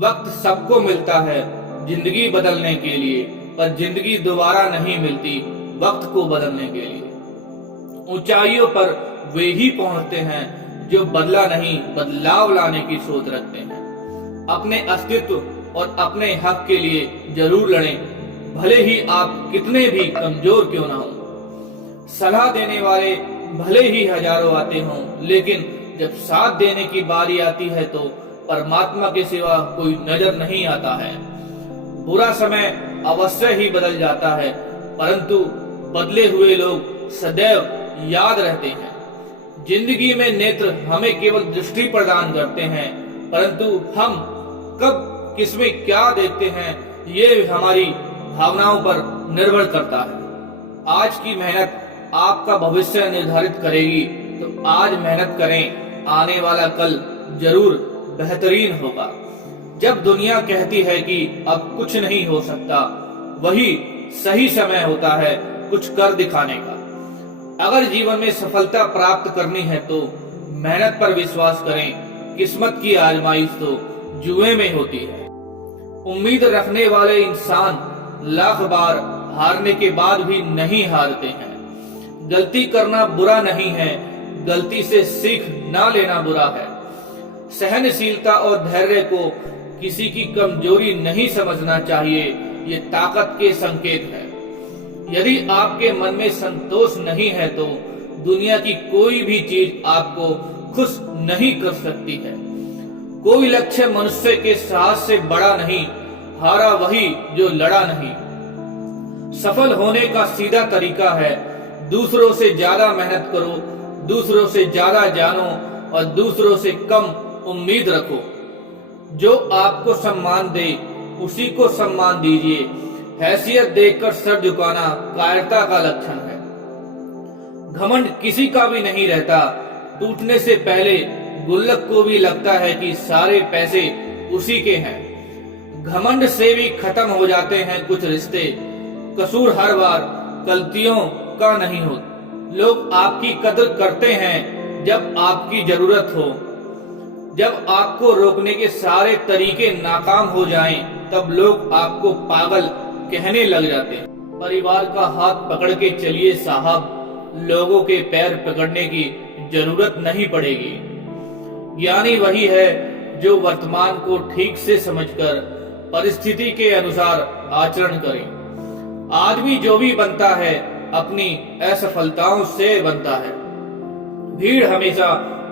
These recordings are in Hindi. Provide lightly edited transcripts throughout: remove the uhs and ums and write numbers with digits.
वक्त सबको मिलता है जिंदगी बदलने के लिए, पर जिंदगी दोबारा नहीं मिलती वक्त को बदलने के लिए। ऊंचाइयों पर वे ही पहुंचते हैं जो बदला नहीं बदलाव लाने की सोच रखते हैं। अपने अस्तित्व और अपने हक के लिए जरूर लड़ें, भले ही आप कितने भी कमजोर क्यों ना हो। सलाह देने वाले भले ही हजारों आते हों, लेकिन जब साथ देने की बारी आती है तो परमात्मा के सिवा कोई नजर नहीं आता है। बुरा समय अवश्य ही बदल जाता है, परंतु बदले हुए लोग सदैव याद रहते हैं। जिंदगी में नेत्र हमें केवल दृष्टि प्रदान करते हैं, परंतु हम कब किसमें क्या देखते हैं ये हमारी भावनाओं पर निर्भर करता है। आज की मेहनत आपका भविष्य निर्धारित करेगी, तो आज मेहनत करें, आने वाला कल जरूर बेहतरीन होगा। जब दुनिया कहती है कि अब कुछ नहीं हो सकता, वही सही समय होता है कुछ कर दिखाने का। अगर जीवन में सफलता प्राप्त करनी है तो मेहनत पर विश्वास करें। किस्मत की आजमाइश तो जुए में होती है। उम्मीद रखने वाले इंसान लाख बार हारने के बाद भी नहीं हारते हैं। गलती करना बुरा नहीं है, गलती से सीख ना लेना बुरा है। सहनशीलता और धैर्य को किसी की कमजोरी नहीं समझना चाहिए, ये ताकत के संकेत है। यदि आपके मन में संतोष नहीं है तो दुनिया की कोई भी चीज आपको खुश नहीं कर सकती है। कोई लक्ष्य मनुष्य के साहस से बड़ा नहीं, हारा वही जो लड़ा नहीं। सफल होने का सीधा तरीका है दूसरों से ज्यादा मेहनत करो, दूसरों से ज्यादा जानो और दूसरों से कम उम्मीद रखो। जो आपको सम्मान दे उसी को सम्मान दीजिए। हैसियत देखकर सर झुकाना कायरता का लक्षण है। घमंड किसी का भी नहीं रहता। टूटने से पहले गुल्लक को भी लगता है कि सारे पैसे उसी के हैं। घमंड से भी खत्म हो जाते हैं कुछ रिश्ते। कसूर हर बार गलतियों का नहीं हो। लोग आपकी कदर करते हैं जब आपकी जरूरत हो। जब आपको रोकने के सारे तरीके नाकाम हो जाएं, तब लोग आपको पागल कहने लग जाते हैं। परिवार का हाथ पकड़ के चलिए साहब, लोगों के पैर पकड़ने की जरूरत नहीं पड़ेगी। ज्ञानी वही है जो वर्तमान को ठीक से समझकर परिस्थिति के अनुसार आचरण करे। आदमी जो भी बनता है अपनी असफलताओं से बनता है। भीड़ हमेशा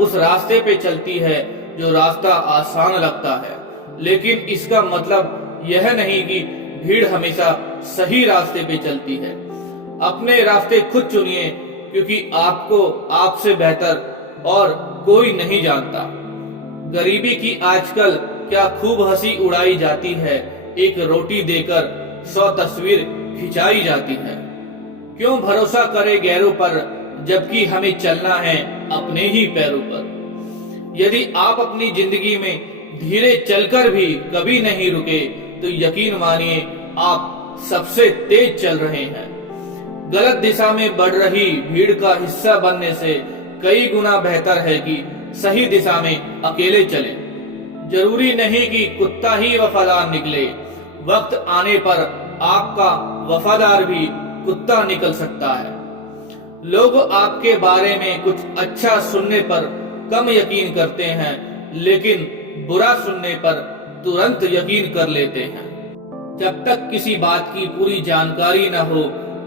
उस रास्ते पे चलती है जो रास्ता आसान लगता है, लेकिन इसका मतलब यह नहीं कि भीड़ हमेशा सही रास्ते पे चलती है। अपने रास्ते खुद चुनिए, क्योंकि आपको आपसे बेहतर और कोई नहीं जानता। गरीबी की आजकल क्या खूब हंसी उड़ाई जाती है। एक रोटी देकर 100 तस्वीर खिंचाई जाती है। क्यों भरोसा करे गैरों पर, जबकि हमें चलना है अपने ही पैरों पर। यदि आप अपनी जिंदगी में धीरे चलकर भी कभी नहीं रुके, तो यकीन मानिए आप सबसे तेज चल रहे हैं। गलत दिशा में बढ़ रही भीड़ का हिस्सा बनने से कई गुना बेहतर है कि सही दिशा में अकेले चलें। जरूरी नहीं कि कुत्ता ही वफादार निकले। वक्त आने पर आपका वफादार भी कुत्ता निकल सकता है। लोग आपके बारे में कुछ अच्छा सुनने पर कम यकीन करते हैं, लेकिन बुरा सुनने पर तुरंत यकीन कर लेते हैं। जब तक किसी बात की पूरी जानकारी न हो,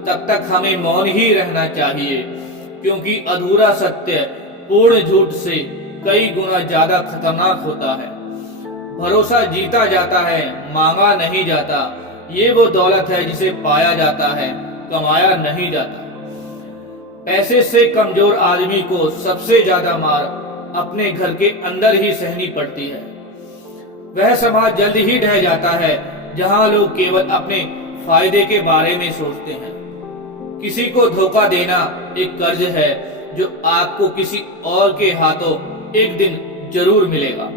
तब तक हमें मौन ही रहना चाहिए, क्योंकि अधूरा सत्य पूर्ण झूठ से कई गुना ज्यादा खतरनाक होता है। भरोसा जीता जाता है, मांगा नहीं जाता। ये वो दौलत है जिसे पाया जाता है, कमाया नहीं जाता। पैसे से कमजोर आदमी को सबसे ज्यादा मार अपने घर के अंदर ही सहनी पड़ती है। वह समाज जल्द ही ढह जाता है जहां लोग केवल अपने फायदे के बारे में सोचते हैं। किसी को धोखा देना एक कर्ज है जो आपको किसी और के हाथों एक दिन जरूर मिलेगा।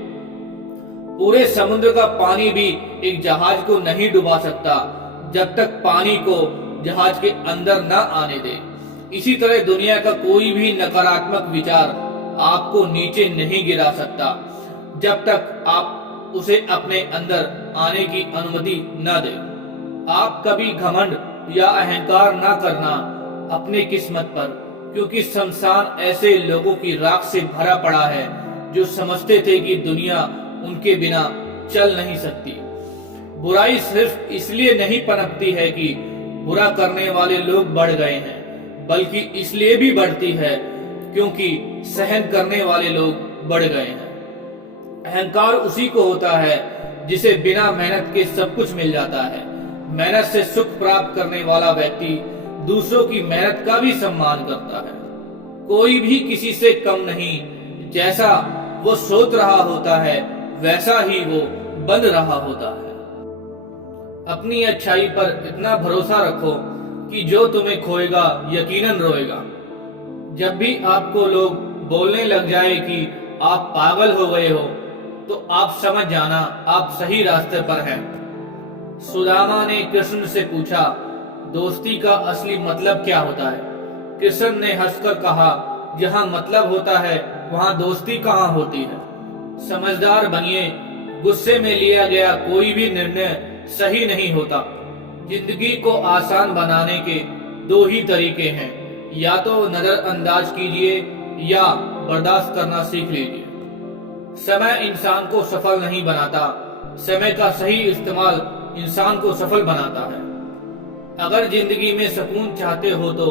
पूरे समुद्र का पानी भी एक जहाज को नहीं डुबा सकता जब तक पानी को जहाज के अंदर न आने दे। इसी तरह दुनिया का कोई भी नकारात्मक विचार आपको नीचे नहीं गिरा सकता जब तक आप उसे अपने अंदर आने की अनुमति न दे। आप कभी घमंड या अहंकार न करना अपनी किस्मत पर, क्योंकि शमशान ऐसे लोगों की राख से भरा पड़ा है जो समझते थे कि दुनिया उनके बिना चल नहीं सकती। बुराई सिर्फ इसलिए नहीं पनपती है कि बुरा करने वाले लोग बढ़ गए हैं, बल्कि इसलिए भी बढ़ती है क्योंकि सहन करने वाले लोग बढ़ गए हैं। अहंकार उसी को होता है जिसे बिना मेहनत के सब कुछ मिल जाता है। मेहनत से सुख प्राप्त करने वाला व्यक्ति दूसरों की मेहनत का भी सम्मान करता है। कोई भी किसी से कम नहीं। जैसा वो सोच रहा होता है वैसा ही वो बन रहा होता है। अपनी अच्छाई पर इतना भरोसा रखो कि जो तुम्हें खोएगा यकीनन रोएगा। जब भी आपको लोग बोलने लग जाए कि आप पागल हो गए हो, तो आप समझ जाना आप सही रास्ते पर हैं। सुदामा ने कृष्ण से पूछा, दोस्ती का असली मतलब क्या होता है? कृष्ण ने हंसकर कहा, जहाँ मतलब होता है वहाँ दोस्ती कहाँ होती है। समझदार बनिए। गुस्से में लिया गया कोई भी निर्णय सही नहीं होता। जिंदगी को आसान बनाने के दो ही तरीके हैं, या तो नजरअंदाज कीजिए या बर्दाश्त करना सीख लीजिए। समय इंसान को सफल नहीं बनाता, समय का सही इस्तेमाल इंसान को सफल बनाता है। अगर जिंदगी में सुकून चाहते हो तो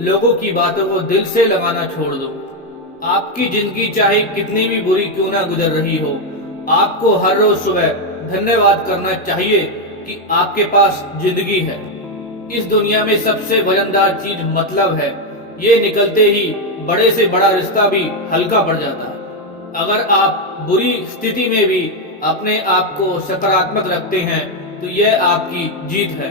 लोगों की बातों को दिल से लगाना छोड़ दो। आपकी जिंदगी चाहे कितनी भी बुरी क्यों ना गुजर रही हो, आपको हर रोज सुबह धन्यवाद करना चाहिए कि आपके पास जिंदगी है। इस दुनिया में सबसे वजनदार चीज मतलब है। ये निकलते ही बड़े से बड़ा रिश्ता भी हल्का पड़ जाता है। अगर आप बुरी स्थिति में भी अपने आप को सकारात्मक रखते हैं तो यह आपकी जीत है।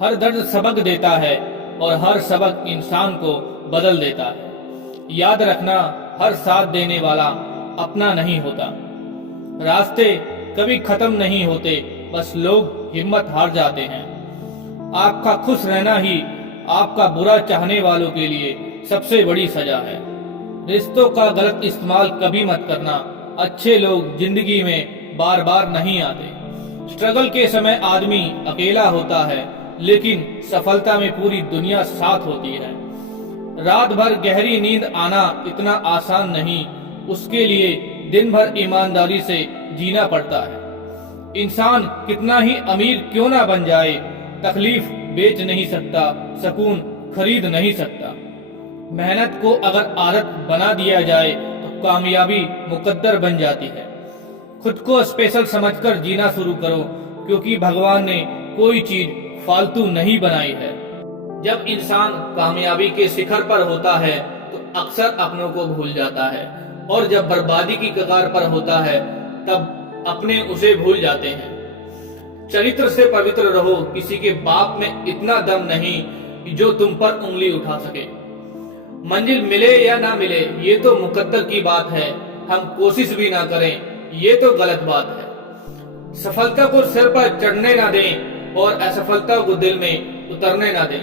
हर दर्द सबक देता है और हर सबक इंसान को बदल देता है। याद रखना, हर साथ देने वाला अपना नहीं होता। रास्ते कभी खत्म नहीं होते, बस लोग हिम्मत हार जाते हैं। आपका खुश रहना ही आपका बुरा चाहने वालों के लिए सबसे बड़ी सजा है। रिश्तों का गलत इस्तेमाल कभी मत करना। अच्छे लोग जिंदगी में बार बार नहीं आते। स्ट्रगल के समय आदमी अकेला होता है, लेकिन सफलता में पूरी दुनिया साथ होती है। रात भर गहरी नींद आना इतना आसान नहीं, उसके लिए दिन भर ईमानदारी से जीना पड़ता है। इंसान कितना ही अमीर क्यों ना बन जाए, तकलीफ बेच नहीं सकता, सुकून खरीद नहीं सकता। मेहनत को अगर आदत बना दिया जाए तो कामयाबी मुकद्दर बन जाती है। खुद को स्पेशल समझकर जीना शुरू करो, क्योंकि भगवान ने कोई चीज फालतू नहीं बनाई है। जब इंसान कामयाबी के शिखर पर होता है तो अक्सर अपनों को भूल जाता है, और जब बर्बादी की कगार पर होता है तब अपने उसे भूल जाते हैं। चरित्र से पवित्र रहो। किसी के बाप में इतना दम नहीं कि जो तुम पर उंगली उठा सके। मंजिल मिले या ना मिले ये तो मुकद्दर की बात है, हम कोशिश भी ना करें ये तो गलत बात है। सफलता को सिर पर चढ़ने ना दें और असफलता को दिल में उतरने ना दें।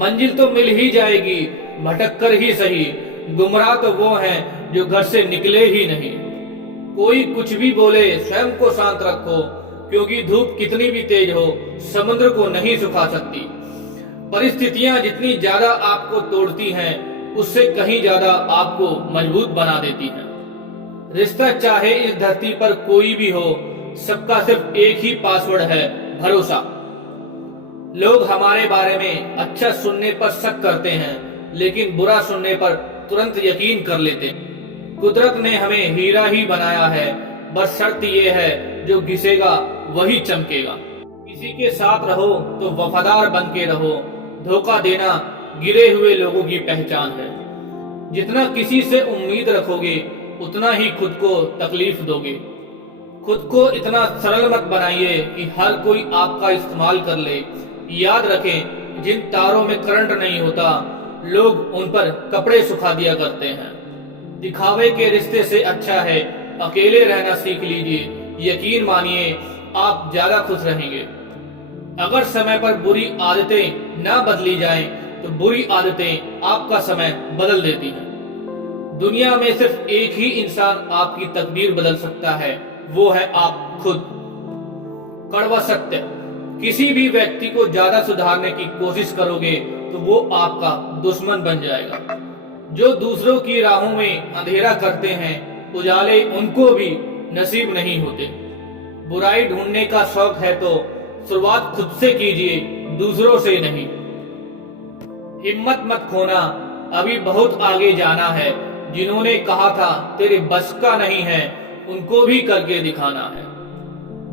मंजिल तो मिल ही जाएगी, भटक कर ही सही। गुमराह तो वो हैं जो घर से निकले ही नहीं। कोई कुछ भी बोले, स्वयं को शांत रखो, क्योंकि धूप कितनी भी तेज हो समुद्र को नहीं सुखा सकती। परिस्थितियां जितनी ज्यादा आपको तोड़ती हैं, उससे कहीं ज्यादा आपको मजबूत बना देती हैं। रिश्ता चाहे इस धरती पर कोई भी हो, सबका सिर्फ एक ही पासवर्ड है, भरोसा। लोग हमारे बारे में अच्छा सुनने पर शक करते हैं, लेकिन बुरा सुनने पर तुरंत यकीन कर लेते हैं। कुदरत ने हमें हीरा ही बनाया है, बस शर्त ये है जो घिसेगा वही चमकेगा। किसी के साथ रहो तो वफादार बन के रहो। धोखा देना गिरे हुए लोगों की पहचान है। जितना किसी से उम्मीद रखोगे उतना ही खुद को तकलीफ दोगे। खुद को इतना सरल मत बनाइए कि हर कोई आपका इस्तेमाल कर ले। याद रखें, जिन तारों में करंट नहीं होता लोग उन पर कपड़े सुखा दिया करते हैं। दिखावे के रिश्ते से अच्छा है अकेले रहना सीख लीजिए। यकीन मानिए आप ज्यादा खुश रहेंगे। अगर समय पर बुरी आदतें ना बदली जाएं, तो बुरी आदतें आपका समय बदल देती हैं। दुनिया में सिर्फ एक ही इंसान आपकी तकदीर बदल सकता है, वो है आप खुद। कड़वा सत्य, किसी भी व्यक्ति को ज्यादा सुधारने की कोशिश करोगे तो वो आपका दुश्मन बन जाएगा। जो दूसरों की राहों में अंधेरा करते हैं, उजाले उनको भी नसीब नहीं होते। बुराई ढूंढने का शौक है तो शुरुआत खुद से कीजिए, दूसरों से नहीं। हिम्मत मत खोना, अभी बहुत आगे जाना है। जिन्होंने कहा था तेरे बस का नहीं है, उनको भी करके दिखाना है।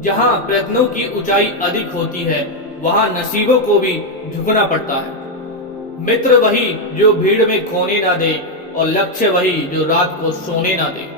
जहां प्रयत्नों की ऊंचाई अधिक होती है, वहां नसीबों को भी झुकना पड़ता है। मित्र वही जो भीड़ में खोने ना दे, और लक्ष्य वही जो रात को सोने ना दे।